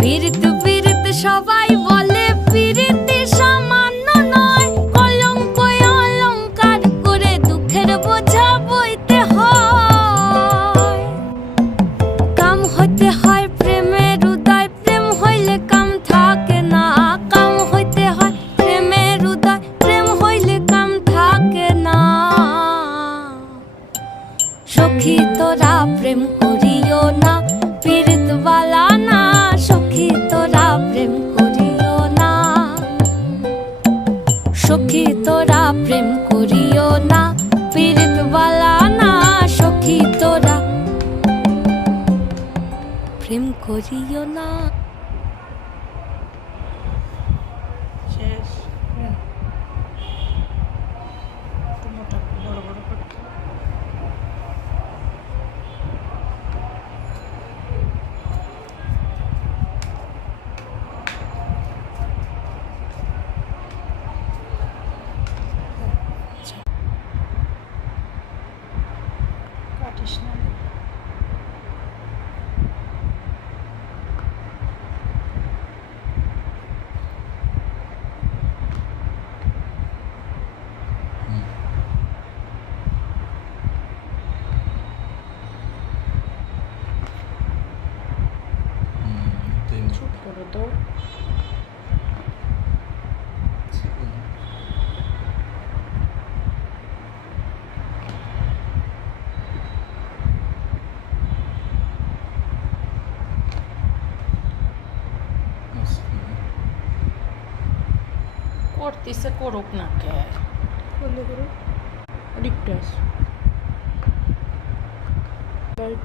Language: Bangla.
পীড়িত পীড়িত সবাই বলে পীড়িতি সামান্য নয়, কলঙ্ক অলঙ্কার করে দুঃখের বোঝা বইতে হয়। কাম হইতে হয় প্রেমের উদয়, প্রেম হইলে কাম থাকে না। কাম হইতে হয় প্রেমের উদয়, প্রেম হইলে কাম থাকে না। সখী তোরা প্রেম করিও না, পীড়িতওয়ালা না। সখী তোরা প্রেম করিও না, সখী তোরা প্রেম করিও না, পীড়িতওয়ালা না। সখী তোরা প্রেম করিও না। শেষ। মোটা বড় বড় করতে কাটিস না। চুপ করো তো। করতেছে করুক না কে বললে করুক। রিকটাস রাইট।